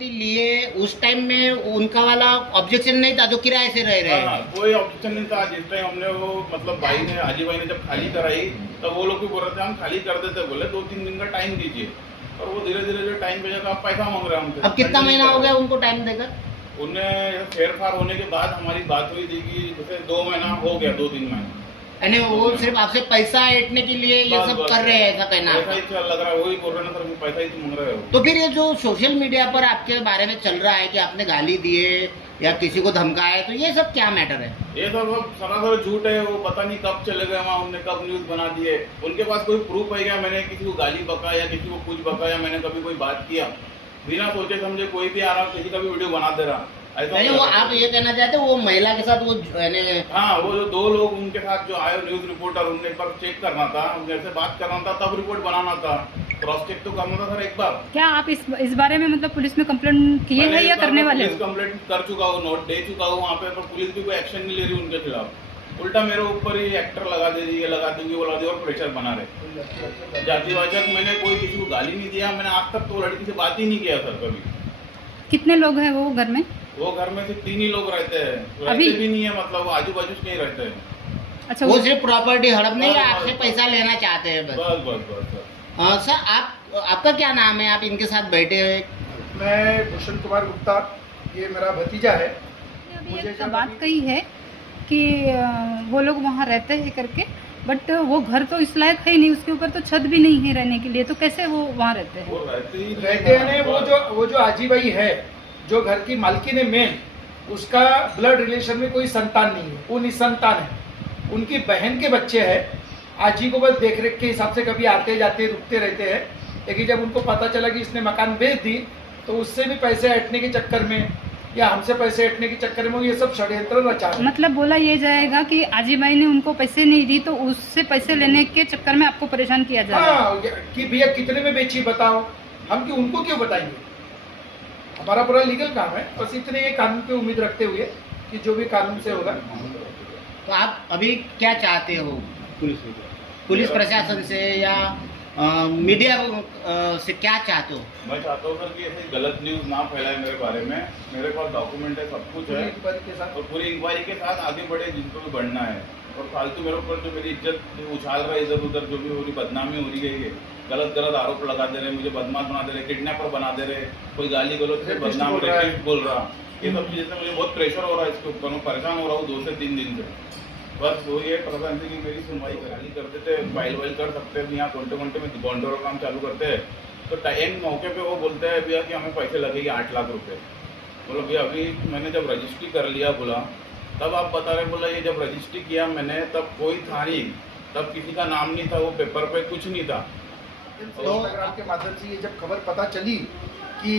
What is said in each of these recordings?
Property लिए उस time में उनका वाला ऑब्जेक्शन नहीं था जो किराए से रह रहे हैं? कोई ऑब्जेक्शन नहीं था। जिस टाइम हमने वो मतलब भाई ने हाजी भाई ने जब खाली कराई तब वो लोग भी बोल रहे थे हम खाली कर देते, बोले 2-3 दिन का टाइम दीजिए। और वो धीरे धीरे जो टाइम पे जाकर आप पैसा मांग रहे हैं हमसे। अब कितना महीना हो गया उनको टाइम देकर? उन्हें फेरफार होने के बाद हमारी बात हुई थी कि जैसे 2 महीना हो गया, 2-3 महीना। यानी वो सिर्फ आपसे पैसा ऐंठने के लिए ये सब कर रहे हैं, ऐसा कहना ऐसा ही लग रहा है। वही बोल रहे ना सर, पैसा ही तो मांग रहे हो। तो फिर ये जो सोशल मीडिया पर आपके बारे में चल रहा है कि आपने गाली दिए या किसी को धमकाया, तो ये सब क्या मैटर है? ये सब सरासर झूठ है। वो पता नहीं कब चले गए वहाँ, उनने कब न्यूज बना दिए। उनके पास कोई प्रूफ है क्या मैंने किसी को गाली बका या किसी को कुछ बका या मैंने कभी कोई बात किया? बिना सोचे समझे कोई भी आ रहा, किसी का भी वीडियो बना दे रहा। नहीं, वो आप ये कहना चाहते हो वो महिला के साथ वो हाँ, वो जो 2 लोग उनके साथ जो आए न्यूज रिपोर्टर, उनने एक बार चेक करना था, उनसे बात करना था, तब रिपोर्ट बनाना था, क्रॉस चेक तो करना था सर एक बार। क्या आप इस बारे में मतलब पुलिस में कंप्लेंट किए हैं या करने वाले? पुलिस कंप्लेंट कर चुका हूँ, नोट दे चुका हूँ वहाँ पे, पर पुलिस भी कोई एक्शन नहीं ले रही उनके खिलाफ। उल्टा मेरे ऊपर ही एक्टर लगा दे रही है, लगा दूंगी बोला दे, और प्रेशर बना रहे। जातिवाचक मैंने कोई किसी को गाली नहीं दिया। मैंने आज तक तो लड़की से बात ही नहीं किया सर कभी। कितने लोग हैं वो घर में? वो घर में सिर्फ 3 ही लोग रहते हैं। अभी रहते भी नहीं है, मतलब वो आजू बाजू नहीं रहते हैं। अच्छा, वो सिर्फ प्रॉपर्टी हड़प नहीं है, आपसे पैसा लेना चाहते हैं बस। बस सर आपका क्या नाम है? आप इनके साथ बैठे हुए? मैं भूषण कुमार गुप्ता, ये मेरा भतीजा है। अभी एक बात कही है कि वो लोग वहाँ रहते हैं करके, बट वो घर तो इस लायक है ही नहीं, उसके ऊपर तो छत भी नहीं है रहने के लिए, तो कैसे वो वहाँ रहते हैं? वो रहते हैं नहीं, वो जो आजी भाई है, जो घर की मालकिन है मेन, उसका ब्लड रिलेशन में कोई संतान नहीं है, वो निसंतान है। उनकी बहन के बच्चे हैं। आजी को बस देख रेख के हिसाब से कभी आते जाते रुकते रहते हैं। लेकिन जब उनको पता चला कि इसने मकान बेच दी, तो उससे भी पैसे हटने के चक्कर में या हमसे पैसे हटने के चक्कर में ये सब षड्यंत्र रचा। मतलब बोला ये जाएगा कि आजी भाई ने उनको पैसे नहीं दी, तो उससे पैसे लेने के चक्कर में आपको परेशान किया जा रहा है। हाँ, कि भैया कितने में बेची बताओ, हम कि उनको क्यों बताएंगे? हमारा पूरा लीगल काम है, बस इतने ये कानून पे उम्मीद रखते हुए कि जो भी कानून से होगा। तो आप अभी क्या चाहते हो? पुलिस प्रशासन से या मीडिया से क्या चाहते हो? मैं चाहता हूँ सर कि ऐसी गलत न्यूज ना फैलाए मेरे बारे में। मेरे पास डॉक्यूमेंट है, सब कुछ है, और पूरी इंक्वायरी के साथ आगे बढ़े जिनको भी बढ़ना है। और फालतू मेरे ऊपर जो मेरी इज्जत उछाल रहा है इधर उधर, जो भी हो रही बदनामी हो रही है, गलत आरोप लगा दे रहे, मुझे बदमाश बना दे रहे, किडनैपर बना दे रहे, कोई गाली गलौज से बदनाम बोल रहा, ये सब चीज़ें मुझे बहुत प्रेशर हो रहा है इसके ऊपर। मैं परेशान हो रहा हूँ 2 से 3 दिन से। बस वो ये प्रशासन से कि मेरी सुनवाई गाली करते थे, फाइल वाइल कर सकते हैं, यहाँ घंटे में बॉन्डर काम चालू करते हैं, तो टाइम मौके पे वो बोलते हैं भैया कि हमें पैसे लगेंगे 8 लाख रुपए। बोलो भैया अभी मैंने जब रजिस्ट्री कर लिया बोला, तब आप बता रहे, बोला ये जब रजिस्ट्री किया मैंने तब कोई था नहीं, तब किसी का नाम नहीं था, वो पेपर पे कुछ नहीं था। इंस्टाग्राम के माध्यम से ये जब खबर पता चली कि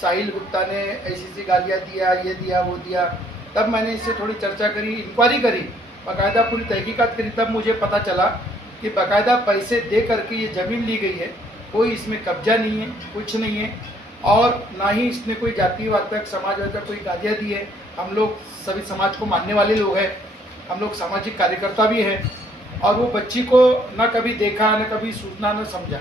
साहिल गुप्ता ने ऐसी गालियाँ दिया, ये दिया वो दिया, तब मैंने इससे थोड़ी चर्चा करी, इंक्वायरी करी, बाकायदा पूरी तहकीकात करी। तब मुझे पता चला कि बाकायदा पैसे दे करके ये ज़मीन ली गई है, कोई इसमें कब्जा नहीं है, कुछ नहीं है, और ना ही इसमें कोई जातिवादक समाजवादक कोई गालियाँ दी है। हम लोग सभी समाज को मानने वाले लोग हैं, हम लोग सामाजिक कार्यकर्ता भी हैं, और वो बच्ची को न कभी देखा, न कभी सूचना, न समझा,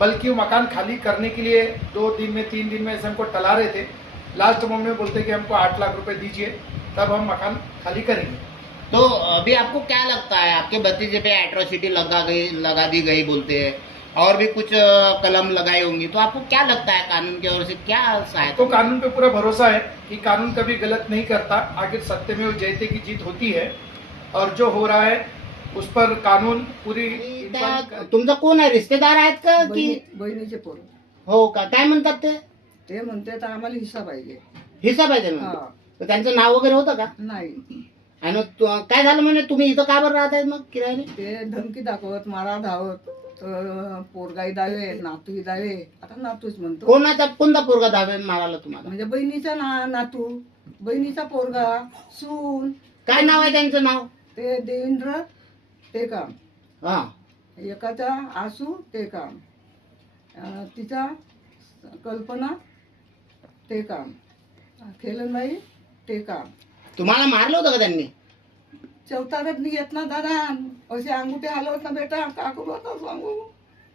बल्कि वो मकान खाली करने के लिए 2 दिन में 3 दिन में ऐसे हमको टला रहे थे। लास्ट मोमेंट में बोलते कि हमको 8 लाख रुपए दीजिए, तब हम मकान खाली करेंगे। तो अभी आपको क्या लगता है, आपके भतीजे पे एट्रोसिटी लगा दी गई बोलते हैं, और भी कुछ कलम लगाई होंगी, तो आपको क्या लगता है कानून की ओर से क्या सहायता? तो कानून पे पूरा भरोसा है कि कानून कभी गलत नहीं करता। आखिर सत्यमेव जयते की जीत होती है, और जो हो रहा है उस पर कानून पूरी। तुमचं कोण आहे, रिश्तेदार आहेत का की? बहिणीचे पोर. हो का? काय म्हणतात ते? ते म्हणते तर आम्हाला हिस्सा पाहिजे. हिस्सा पाहिजे हा. ना? तर त्यांचं नाव वगैरे होतं का? नाही, आणि काय झालं म्हणजे तुम्ही इथं का बरं राहताय मग किरायाने? ते धमकी दाखवत, मारा धावत, पोरगाई दावे, नातू दावे. आता नातूच म्हणतो, कोणता पोरगा दावे मारायला तुम्हाला? म्हणजे बहिणीचा नातू, बहिणीचा पोरगा, सून. काय नाव आहे त्यांचं नाव? ते देवेंद्र टेकाम, हा. एकाचा आसू टेकाम, तिचा कल्पना टेकाम, खेलनबाई टेकाम. तुम्हाला मारलं होतं का त्यांनी? चौथारच नाही येत ना दादा, असे अंगुठे हलवत ना बेटा, काकू बता सांगू,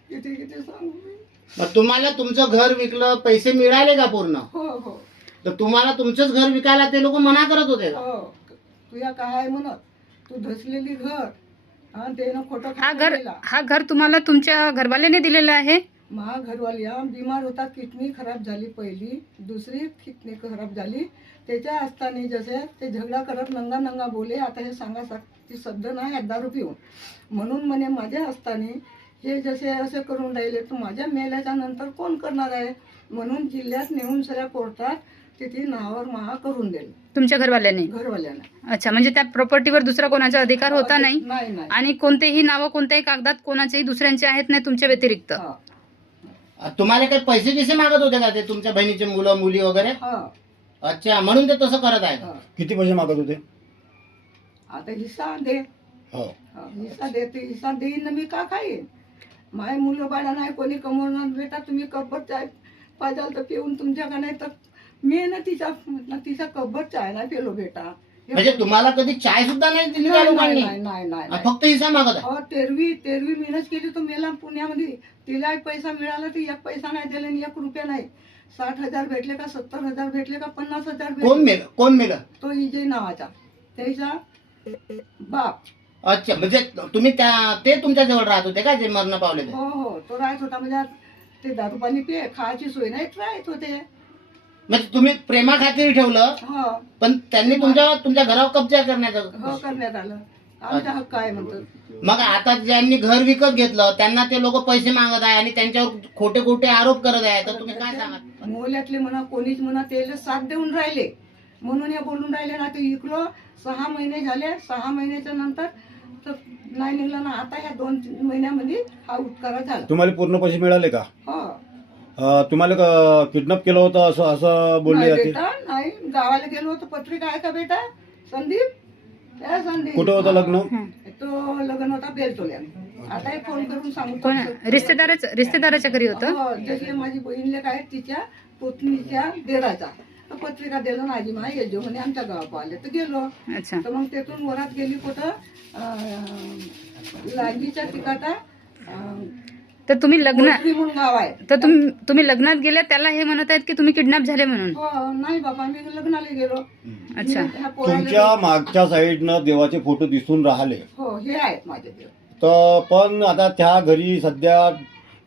किती सांगू मी. मग तुम्हाला तुमचं घर विकलं, पैसे मिळाले का पूर्ण? हो हो तर तुम्हाला तुमचंच घर विकायला ते लोक मना करत होते का? हो तुया काय म्हणत तू धसलेली घर हा त्यानं खोटं हा घर तुम्हाला तुमच्या घरवाल्याने दिलेलं आहे? मा घरवाल्या बिमार होता, किडनी खराब झाली पहिली, दुसरी किडनी खराब झाली. त्याच्या असताना जसे ते झगडा करत नंगा बोले, आता हे सांगा ती शब्द नाही दारू पिऊन, म्हणून म्हणे माझ्या असताना हे जसे असे करून राहिले तर माझ्या मेल्याच्या नंतर कोण करणार आहे, म्हणून जिल्ह्यात नेऊन सगळ्या कोर्टात तिथे नावावर महा करून दिलं तुमच्या घरवाल्याने? घरवाल्याने. अच्छा, म्हणजे त्या प्रॉपर्टीवर दुसरा कोणाचा अधिकार होता नाही? नाही नाही. आणि कोणतेही नावं कोणत्याही कागदात कोणाचेही दुसऱ्यांचे आहेत नाही तुमच्या व्यतिरिक्त? हा तुम्हाला काही पैसे किसे मागत होते का ते तुमच्या बहिणीचे मुलं मुली वगैरे? हा अच्छा, म्हणून ते तसं करत आहेत. हा. किती पैसे मागत होते? आता हिस्सा दे, हो. हिस्सा देते, हिस्सा देईन ना मी का खाईन, माय मुलं बाळा नाही कोणी कमवणार, बेटा तुम्ही कब्बर चाय पाजाल तर पिऊन तुमच्याकडे नाही तर मी ना तिचा कब्बर चाय नाही पेलो बेटा. म्हणजे तुम्हाला कधी चाय सुद्धा नाही दिली त्या नाही लोकांनी? नाही नाही नाही नाही. फक्त हिस्सा मागत आहे? अहो, तेरवी मेहनत केली तो मेला पुण्यामध्ये, तिला एक पैसा मिळाला तर एक पैसा नाही दिला आणि 1 रुपया नाही. 60,000 भेटले का 70,000 भेटले का 50,000 कोण भेटले? कोण मेलं? तो विजय नावाचा त्याचा बाप. अच्छा, म्हणजे तुम्ही ते तुमच्या जवळ राहत होते का जे मरण पावले ते? हो हो तो राहत होता, म्हणजे ते दारू पाणी पिये खायची सोय नाही राहत होते. म्हणजे तुम्ही प्रेमा खातीर ठेवलं, हो पण त्यांनी तुमच्या घरावर कब्जा करण्याचं? हो करण्यात आलं, आमचा हक्क आहे म्हणतो. मग आता ज्यांनी घर विकत घेतलं त्यांना ते लोक पैसे मागत आहे आणि त्यांच्यावर खोटे खोटे आरोप करत आहे, तर तुम्ही काय सांगा? मोहल्यातले म्हणा कोणीच म्हणा त्याला साथ देऊन राहिले म्हणून हे बोलून राहिले ना. ते इकलो 6 महिने झाले, 6 महिन्याच्या नंतर तर नाही निघला ना. आता ह्या 2-3 महिन्यामध्ये हा उत्कार झाला. तुम्हाला पूर्ण पैसे मिळाले का? हो तुम्हाला किडनॅप केलं होतं असं बोलले नाही जाते? बेटा नाही, गावाला गेलो होतो. पत्रिका आहे का बेटा संदीप? त्या संदीप कुठं होतं लग्न? तो लग्न होता बेलटोल्या. आता एक फोन करून सांगतो. कोण? रिश्तेदाराच्या घरी होतं? हो, जशी माझी बहीण काय तिच्या पुतणीच्या देराचा पत्रिका दिलं माझी माय येजो म्हणे आमच्या गावात आले तर गेलो. अच्छा, तर मग तेथून वरात गेली कुठं लांजीच्या तिकाटा तर तुम्ही म्हणून गाव आहे. तर तुम्ही लग्नात गेल्या त्याला हे म्हणत आहेत की तुम्ही किडनॅप झाले म्हणून? हो नाही बाबा मी लग्नाला गेलो. अच्छा. मी ह्या पोराला तुमच्या मागच्या साईडनं देवाचे फोटो दिसून राहिले, हो हे आहेत माझे देव. तर पण आता त्या घरी सध्या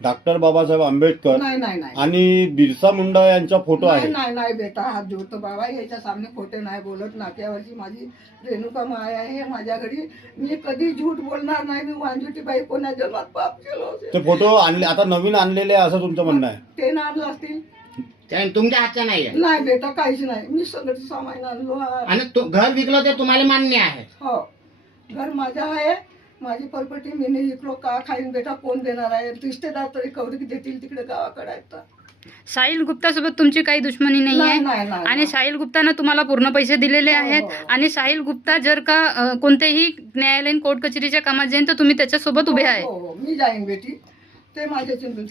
डॉक्टर बाबासाहेब आंबेडकर नाही नाही नाही आणि बिरसा मुंडा यांचा फोटो नाही आहे. नाही नाही बेटा हात जोडतो बाबा, याच्या सामने खोटे नाही बोलत. नाक्यावरची माझी रेणुका माय आहे माझ्या घरी, मी कधी झूट बोलणार नाही. मी वांजुटी बाई कोणा जन्मात पाप केलो ते फोटो आणले, आता नवीन आणलेले आहे असं तुमचं म्हणणं आहे? ते ना आणलं असतील? तुमच्या हातच्या नाही आहे? नाही बेटा काहीच नाही, मी सगळं सामान आणलो. आणि घर विकलं ते तुम्हाला मान्य आहे? हो घर माझं आहे, माझी प्रॉपर्टी मी नाही इकलो का खाईन बेटा, कोण देणार आहे? रिश्तेदार तरी कवडी देतील तिकडे गावाकडे आहेत तर. साहिल गुप्ता सोबत तुमची काही दुश्मनी नाही नाही, आहे? नाही, नाही, आणि नाही. साहिल गुप्तानं तुम्हाला पूर्ण पैसे दिलेले हो, आहेत. हो. आणि साहिल गुप्ता जर का कोणत्याही न्यायालयीन कोर्ट कचेरीच्या कामात जाईन तर तुम्ही त्याच्यासोबत उभे आहे? हो हो मी जाईन बेटी, ते माझ्या चिंतून